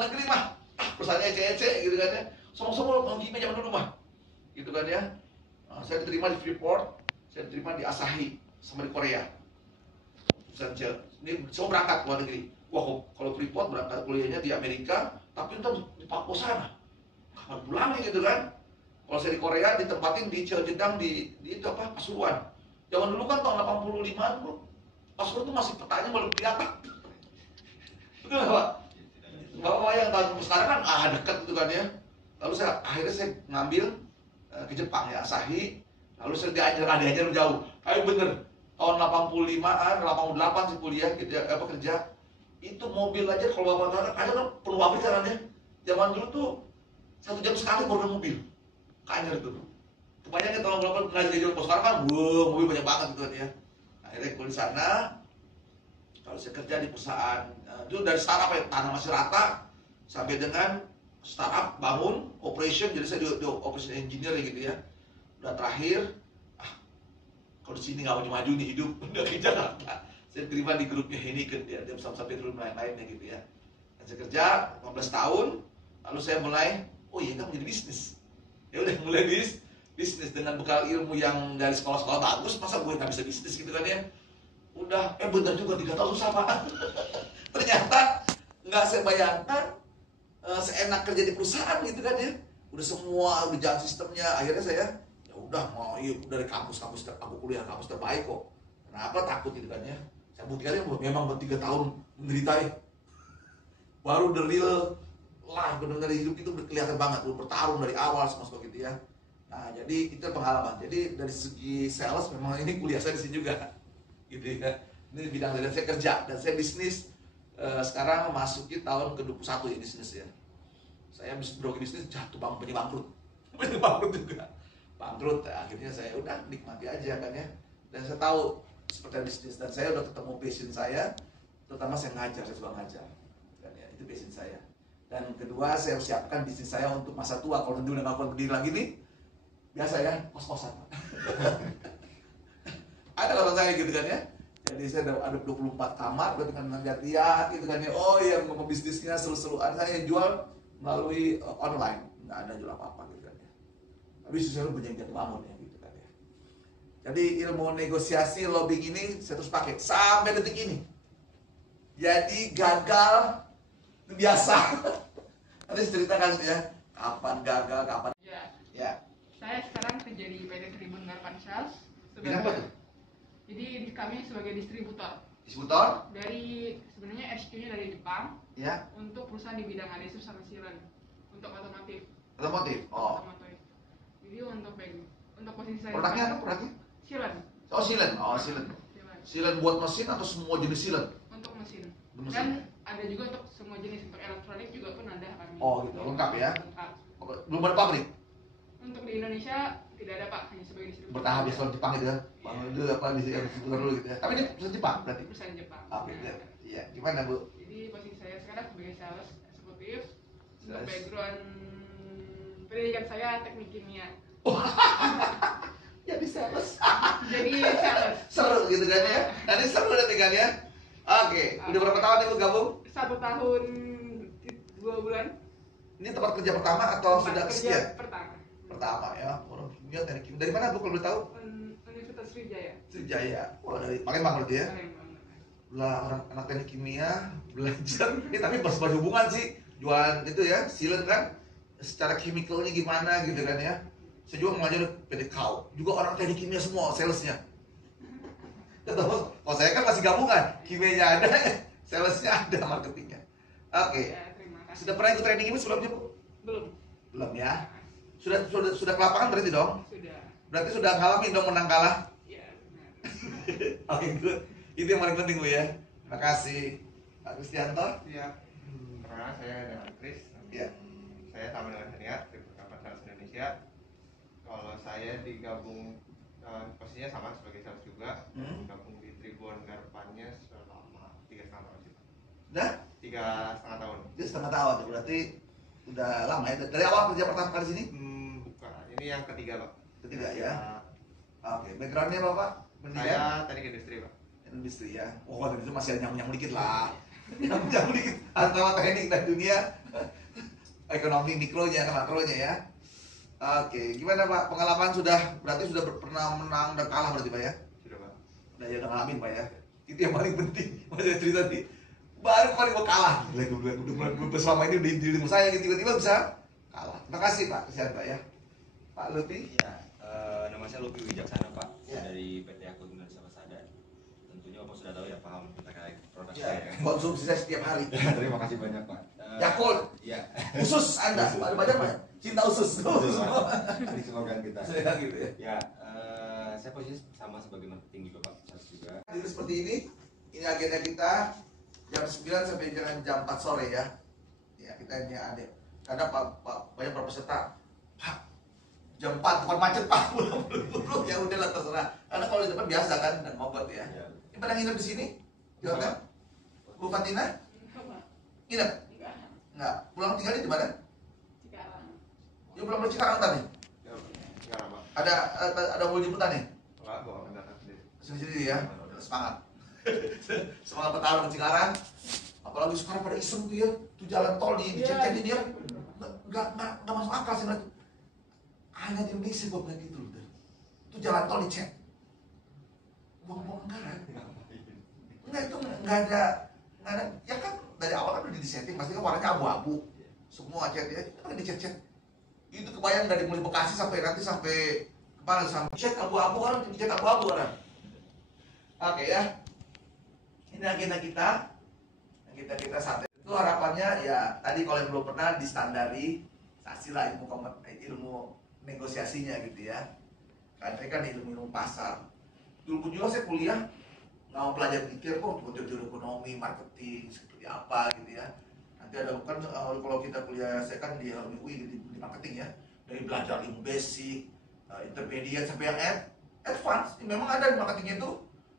luar negeri mah, perusahaannya ece-ece gitu kan ya. Sombong-sombong Bang Kimi zaman dulu mah, gitu kan ya. Nah, saya diterima di Freeport, saya diterima di Asahi, sama di Korea. Saja, ini semua berangkat ke luar negeri. Wah, kalau Freeport berangkat kuliahnya di Amerika, tapi ntar di Papua sana, kapan pulangnya gitu kan? Kalau saya di Korea ditempatin di Cijedang di itu apa Pasuruan. Zaman dulu kan tahun 85-an bro, Pasuruan tuh masih petanya belum kelihatan. Betul nggak Pak? Bapak yang tahun sekarang kan dekat gitu kan ya. Lalu akhirnya saya ngambil ke Jepang ya Asahi. Lalu saya diajar jauh. Kayak bener tahun 85-an, 88 sih kuliah gitu ya, kerja. Itu mobil aja kalau bapak kan penuh pabrik kan ya. Zaman dulu tuh 1 jam sekali baru ada mobil. Kajar itu. Kebanyakan tahun berapa ngajar jual pos sekarang kan, mobil banyak banget gitu kan ya. Akhirnya kuliah di sana. Kalau saya kerja di perusahaan itu dari startup ya, tanah masih rata sampai dengan startup bangun operation, jadi saya di operation engineer gitu ya. Udah terakhir, kalau di sini nggak maju-maju nih hidup, udah ke Jakarta. Saya terima di grupnya Heineken ya, dia sampai grup lain-lainnya gitu ya. Dan saya kerja 15 tahun, lalu saya mulai, oh iya kan menjadi bisnis. Ya udah mulai bisnis dengan bekal ilmu yang dari sekolah-sekolah bagus, masa gue nggak bisa bisnis gitu kan ya. Udah, bener juga 3 tahun susah Pak. Ternyata nggak saya bayangkan seenak kerja di perusahaan gitu kan ya. Udah semua, udah jalan sistemnya. Akhirnya saya, ya udah mau dari kampus aku kuliah kampus terbaik kok. Kenapa takut gitu kan ya. Saya buktikan memang 3 tahun menderita ya. Baru the real life, benar-benar hidup itu kelihatan banget. Udah bertarung dari awal semua gitu ya. Nah jadi itu pengalaman. Jadi dari segi sales memang ini kuliah saya di sini juga. Gitu ya. Ini bidang dan saya kerja dan saya bisnis sekarang memasuki tahun ke-21 ya bisnis ya. Saya broker bisnis jatuh bangkrut. Bangkrut juga. Bangkrut akhirnya saya udah nikmati aja kan ya. Dan saya tahu seperti bisnis dan saya udah ketemu passion saya, terutama saya ngajar, saya suka ngajar. Dan ya, itu passion saya. Dan kedua saya siapkan bisnis saya untuk masa tua. Kalau nanti udah nggak kuat berdiri lagi nih, biasa ya kos-kosan. Ada orang saya gitu kan ya. Jadi saya ada 24 kamar dengan Jatiya gitu kan ya. Oh yang mau bisnisnya seru-seruan saya jual melalui online. Nggak ada jual apa-apa gitu kan ya. Tapi saya berjanjian bangun ya gitu kan ya. Jadi ilmu negosiasi lobbying ini saya terus pakai sampai detik ini. Jadi gagal itu biasa. Nanti saya ceritakan ya. Kapan gagal, kapan. Ya. Saya sekarang kerja di PT Tribun Garpan Sales. Bidang apa tuh? Jadi kami sebagai distributor. Distributor? Dari sebenarnya HQ-nya dari Jepang. Ya. Untuk perusahaan di bidang adhesive sama sealant untuk otomotif. Otomotif. Oh. Otomotif. Jadi untuk posisi saya. Produknya apa produknya? Sealant. Oh sealant. Oh sealant. Sealant buat mesin atau semua jenis sealant? Untuk mesin. Mesin. Dan ada juga untuk semua jenis, untuk elektronik juga pun ada kami. Oh gitu, lengkap ya? Lengkap. Belum ada pabrik? Untuk di Indonesia tidak ada Pak, hanya sebagai distributor. Bertahap ya soal Jepang gitu ya? Bang itu apa di distributor dulu gitu ya? Tapi ini perusahaan Jepang berarti? Perusahaan Jepang. Oke, iya. Gimana Bu? Jadi posisi saya sekarang sebagai sales eksekutif. Untuk Sales. background pendidikan saya teknik kimia. Jadi sales. Jadi sales. Seru gitu kan ya? Nanti seru nanti kan ya? Oke, udah berapa tahun ibu gabung? 1 tahun 2 bulan. Ini tempat kerja pertama atau sudah Tempat sekian? kerja pertama. Pertama ya, orang kimia teknik kimia. Dari mana Bu kalau boleh tahu? Universitas Sriwijaya. Sriwijaya. Oh dari Palembang berarti ya? Palembang. Lah orang anak teknik kimia belajar. Ini tapi pas hubungan sih jualan itu ya, sealant kan? Secara chemicalnya gimana gitu kan ya? Saya juga mengajar PT Kau, juga orang teknik kimia semua salesnya. Ketemu, oh saya kan masih gabungan, kimianya ada, salesnya ada, marketingnya. Oke. Ya, terima kasih. Sudah pernah ikut training ini sebelumnya Bu? Belum. Belum ya? Sudah ke lapangan berarti dong? Sudah. Berarti sudah ngalamin dong menang kalah? Ya, benar. Oke, good. Itu yang paling penting Bu ya. Terima kasih. Pak Kristianto. Iya. Perkenalkan saya dengan Chris. Iya. Saya sama dengan Hania, Tribun Garpan Sales Indonesia. Kalau saya digabung posisinya sama sebagai sales juga. Gabung di Tribun Garpannya selama 3,5 tahun sih. Udah? 3,5 tahun. Itu setengah tahun, berarti udah lama ya. Dari awal kerja pertama kali sini? Bukan. Ini yang ketiga Pak. Ketiga ya. Oke, backgroundnya Bapak? Saya teknik industri Pak. Industri ya. Oh, itu masih ada nyambung dikit lah. yang dikit antara teknik dan dunia ekonomi mikronya ke makronya ya. Oke, gimana Pak? Pengalaman berarti sudah pernah menang dan kalah berarti Pak ya? Sudah Pak. Nah ya udah ngalamin Pak ya. Itu yang paling penting. Mas cerita tadi. Baru kemarin mau kalah. Udah selama ini di ilmu saya tiba-tiba bisa kalah. Terima kasih Pak. Kesehatan Pak ya. Pak Lutfi. Ya, nama saya Lutfi Wijaksana Pak, Ya. dari PT Aku Indonesia Persada. Tentunya Bapak sudah tahu ya, paham terkait produk Ya, saya. konsumsi saya setiap hari. Terima kasih banyak Pak. Yakult. Ya, Usus Anda, ada banyak Pak. Cinta usus. betul Pak. Di slogan kita. Saya gitu ya. Ya, saya posisi sama sebagai marketing juga Pak, sales juga. Jadi seperti ini agenda kita jam 9 sampai jam 4 sore ya. Ya kita ini ada. Karena banyak peserta, Pak jam 4 bukan macet Pak, buru-buru ya udahlah terserah. Karena kalau di depan biasa kan dan mogot ya. Ya, Ini pada nginep di sini? Di hotel? Bu Fatina? Enggak, Pak. Nginep? Enggak. Enggak. Pulang tinggalnya di mana? Cikarang. Dia pulang dari Cikarang tadi. Ya, sekarang Pak. Ada mau jemputan nih? Enggak, bawa kendaraan sendiri. Sendiri ya. Semangat. Semangat bertarung ke Cikarang. Apalagi sekarang pada iseng tuh ya, tuh jalan tol dicek-cekin dia. Nggak masuk akal sih nanti. Hanya di Indonesia gue bilang gitu loh. Itu jalan tol dicek. Buang-buang anggaran. Enggak itu nggak ada. Ya kan dari awal kan udah disetting, pasti kan warnanya abu-abu. Semua cat ya, itu kan dicet-cet. Itu kebayang dari mulai Bekasi sampai kemana sampai cat abu-abu kan, dicat abu-abu kan. Oke ya. Ini agenda kita. Kita santai. Itu harapannya ya tadi kalau yang belum pernah distandari, kasihlah ilmu negosiasinya gitu ya. Kan ilmu pasar. Dulu juga saya kuliah nggak mau belajar pikir kok betul-betul ekonomi, marketing seperti apa gitu ya. Nanti ada kan kalau kita kuliah saya kan di UI di marketing ya, dari belajar ilmu basic, intermediate sampai yang advance. Memang ada di marketing itu.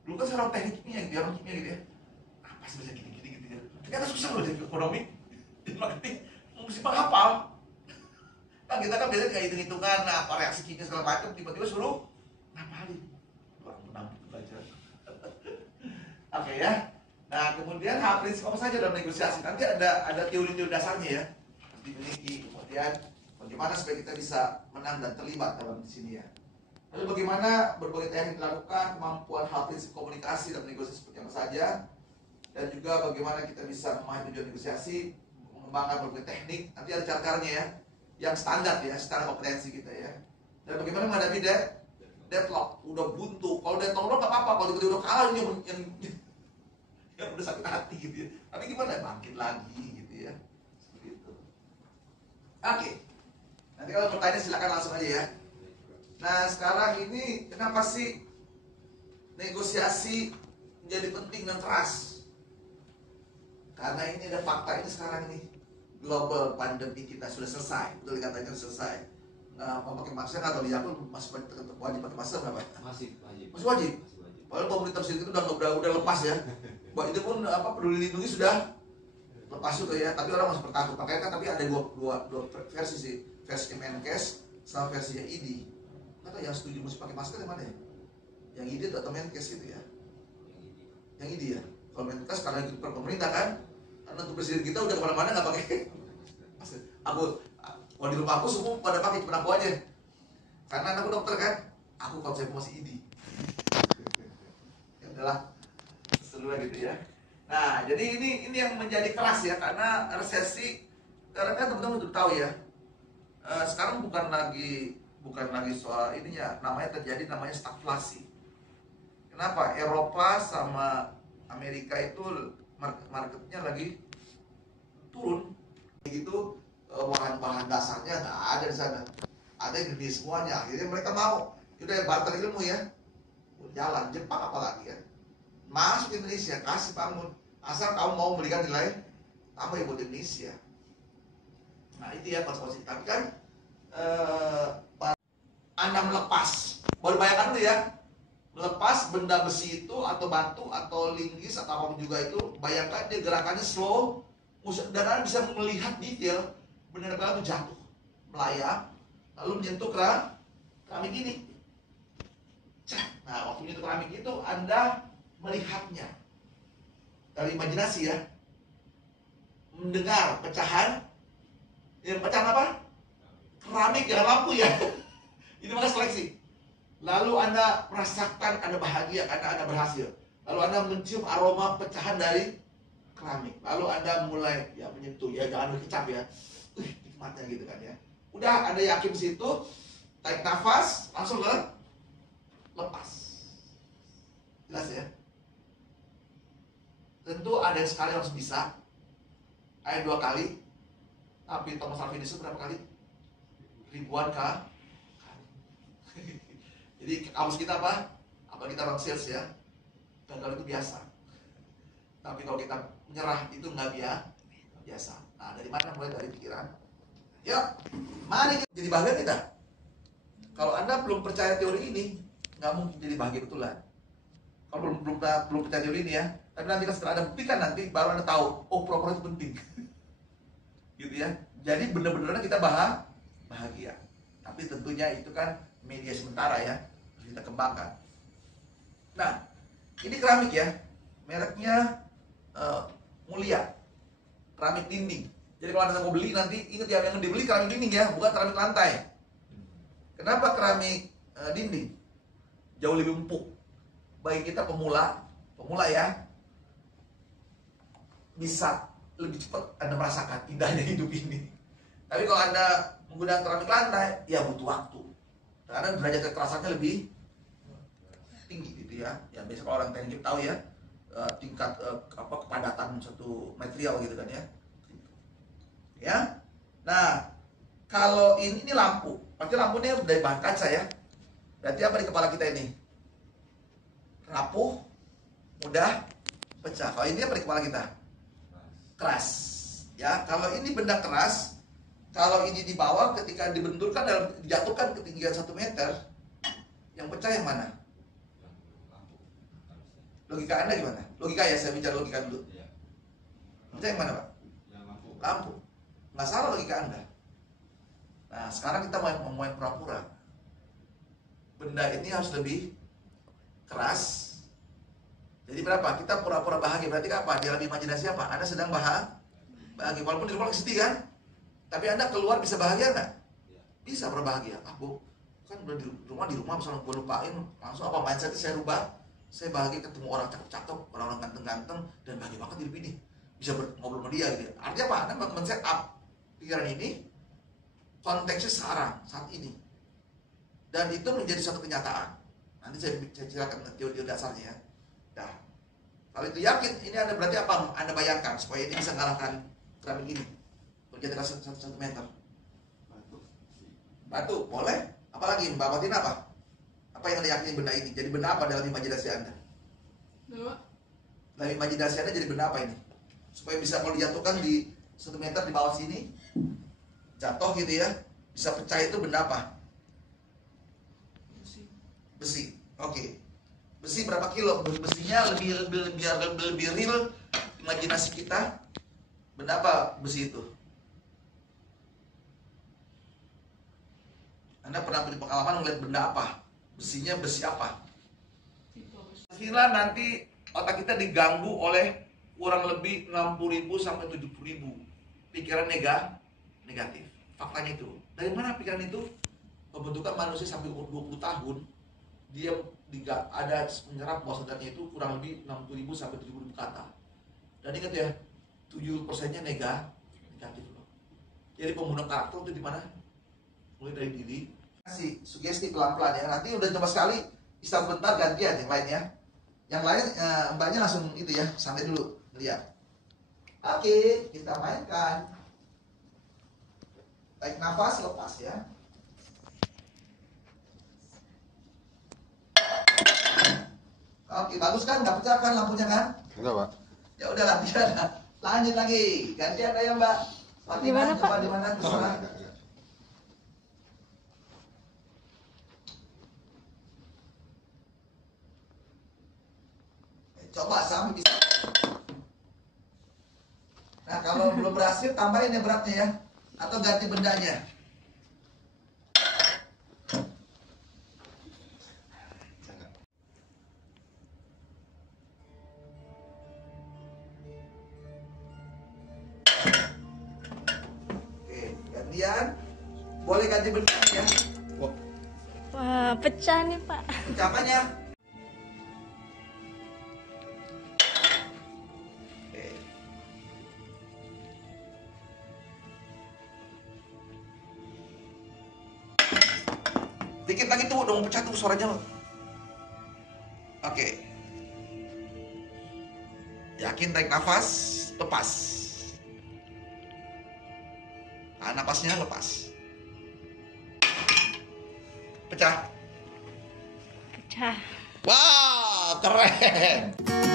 Dulu kan saya orang teknik kimia gitu ya, orang kimia gitu ya. Apa sih bisa gini-gini gitu ya. Ternyata susah loh jadi ekonomi di marketing, mesti menghafal. Kan kita kan biasanya kayak hitung-hitungan, apa reaksi kimia segala macam, tiba-tiba suruh ngapalin. Orang menang belajar. Oke ya. Nah kemudian hal prinsip apa saja dalam negosiasi? Nanti ada teori-teori dasarnya ya, harus dimiliki. Kemudian bagaimana supaya kita bisa menang dan terlibat dalam di sini ya. Lalu bagaimana berbagai teknik dilakukan, kemampuan hal prinsip komunikasi dan negosiasi seperti apa saja, dan juga bagaimana kita bisa memahami tujuan negosiasi, mengembangkan berbagai teknik. Nanti ada cara-caranya ya, yang standar ya, standar kompetensi kita ya. Dan bagaimana menghadapi deadlock, udah buntu. Kalau deadlock nggak apa-apa, kalau udah kalah ini yang udah sakit hati gitu ya. Tapi gimana bangkit lagi gitu ya, seperti itu. Oke, nanti kalau pertanyaan silakan langsung aja ya. Nah sekarang ini kenapa sih negosiasi menjadi penting dan keras? Karena ini ada fakta ini sekarang ini global pandemi kita sudah selesai, betul katanya selesai. Nah, mau pakai masker atau di aku masih wajib pakai masker nggak Pak? Masih wajib. Masih wajib. Masih wajib. Padahal pemerintah sendiri itu udah lepas ya. Bahwa itu pun peduli lindungi sudah lepas juga ya. Tapi orang masih bertakut. Makanya kan tapi ada dua versi sih, versi Menkes sama versi yang ID. Kata yang setuju mesti pakai masker yang mana ya? Yang ID atau Menkes gitu ya? Yang ID ya. Kalau Menkes karena itu pemerintah kan, karena untuk presiden kita udah kemana-mana nggak pakai masker. Kalau di rumah aku semua pada pakai, cuma aku aja. Karena anakku dokter kan, aku konsep masih ID. Ya udahlah, seluruh gitu ya. Nah, jadi ini yang menjadi keras ya, karena resesi. Karena kan teman-teman udah tahu ya, sekarang bukan lagi soal ininya, namanya stagflasi. Kenapa? Eropa sama Amerika itu marketnya lagi turun. Begitu bahan-bahan dasarnya nggak ada di sana, ada yang di semuanya. Akhirnya mereka mau, udah barter ilmu ya, jalan. Jepang apalagi ya, masuk Indonesia, kasih bangun, asal kamu mau memberikan nilai tambah ya buat Indonesia. Nah itu ya konsekuensi. Tapi kan Anda melepas, baru bayangkan dulu ya, melepas benda besi itu atau batu atau linggis atau apapun juga itu, bayangkan dia gerakannya slow, dan Anda bisa melihat detail benda-benda itu jatuh, melayang, lalu menyentuh keramik ini. Nah waktu menyentuh keramik itu Anda melihatnya dari imajinasi ya, mendengar pecahan, yang pecahan apa? Keramik, jangan lampu ya. Ini maka seleksi. Lalu Anda merasakan Anda bahagia karena Anda berhasil. Lalu Anda mencium aroma pecahan dari keramik. Lalu Anda mulai ya menyentuh, ya jangan berkecap ya. Nikmatnya gitu kan ya. Udah Anda yakin situ, tarik nafas, langsung lepas. Jelas ya? Tentu ada yang sekali harus bisa, ada yang 2 kali. Tapi Thomas Alva Edison berapa kali? Ribuan kali. Jadi kamus kita apa? Apa kita orang sales ya? Gagal itu biasa. Tapi kalau kita menyerah itu nggak biasa. Nah, dari mana? Mulai dari pikiran. Ya, mari kita jadi bahagia kita. Kalau Anda belum percaya teori ini, nggak mungkin jadi bahagia betulan. Kalau belum percaya teori ini ya, tapi nanti setelah Anda buktikan nanti, baru Anda tahu, oh pura-pura itu penting. Gitu ya. Jadi benar-benar kita bahagia. Tapi tentunya itu kan media sementara ya, harus kita kembangkan. Nah, ini keramik ya, mereknya Mulia, keramik dinding. Jadi kalau Anda mau beli nanti ingat ya, yang dibeli keramik dinding ya, bukan keramik lantai. Kenapa keramik dinding? Jauh lebih empuk. Bagi kita pemula ya, bisa lebih cepat Anda merasakan indahnya hidup ini. Tapi kalau Anda menggunakan keramik lantai, ya butuh waktu. Karena derajat kekerasannya lebih tinggi gitu ya. Ya biasa kalau orang teknik tahu ya, tingkat kepadatan satu material gitu kan ya. Ya. Nah, kalau ini lampu, berarti lampunya dari bahan kaca ya. Berarti apa di kepala kita ini? Rapuh, mudah pecah. Kalau ini apa di kepala kita? Keras. Ya, kalau ini benda keras, kalau ini dibawa ketika dibenturkan dalam dijatuhkan ketinggian 1 meter, yang pecah yang mana? Logika Anda gimana? Logika ya, saya bicara logika dulu. Pecah yang mana, Pak? Lampu. Nggak salah logika Anda. Nah, sekarang kita mau yang pura-pura. Benda ini harus lebih keras. Jadi berapa? Kita pura-pura bahagia. Berarti apa? Di dalam imajinasi apa? Anda sedang bahagia. Walaupun di rumah lagi sedih kan? Tapi Anda keluar bisa bahagia nggak? Bisa berbahagia. Ah, Bu, kan udah di rumah misalnya gue lupain, langsung apa mindset saya rubah. Saya bahagia ketemu orang cakep-cakep, orang-orang ganteng-ganteng, dan bahagia banget hidup ini. Bisa ngobrol sama dia gitu. Artinya apa? Anda men-set up pikiran ini, konteksnya sekarang, saat ini. Dan itu menjadi satu kenyataan. Nanti saya ceritakan teori dasarnya ya. Nah, kalau itu yakin, ini Anda berarti apa? Anda bayangkan supaya ini bisa mengalahkan keramik ini. Berjati keras 1 meter. Batu, boleh. Apalagi Mbak Fatin apa? Apa yang Anda yakini benda ini? Jadi benda apa dalam imajinasi Anda? Dalam imajinasi Anda jadi benda apa ini? Supaya bisa kalau dijatuhkan di 1 meter di bawah sini, jatuh gitu ya, bisa pecah, itu benda apa? Besi. Oke. Besi berapa kilo? Besinya lebih real imajinasi kita. Benda apa besi itu? Anda pernah punya pengalaman melihat benda apa? Besinya besi apa? Kira nanti otak kita diganggu oleh kurang lebih 60.000 sampai 70.000 pikiran negatif. Faktanya itu. Dari mana pikiran itu? Pembentukan manusia sampai umur 20 tahun, dia ada menyerap bawah sadarnya itu kurang lebih 60.000 sampai 70.000 kata. Dan ingat ya, 7%-nya negatif loh. Jadi pembunuhan karakter itu di mana? Mulai dari diri. Kasih sugesti pelan-pelan ya. Nanti udah coba sekali, bisa bentar gantian yang lain ya. Yang lain mbaknya langsung itu ya, santai dulu lihat. Oke, kita mainkan. Tarik nafas, lepas ya. Oke, bagus kan? Nggak pecah kan lampunya kan? Enggak, Pak. Ya udah latihan. Lanjut lagi. Gantian aja, Mbak. Gimana, Pak? Di mana? Terserah. Coba sampai bisa. Nah, kalau belum berhasil tambahin yang beratnya ya. Atau ganti bendanya. Dian, boleh ganti benang ya? Wah, Wah, pecah nih Pak. pecah apanya? Oke. Dikit lagi tuh, udah mau pecah tuh suaranya. Oke. Yakin, tarik nafas, lepas. Tahan napasnya, lepas. Pecah. Pecah. Wow, keren.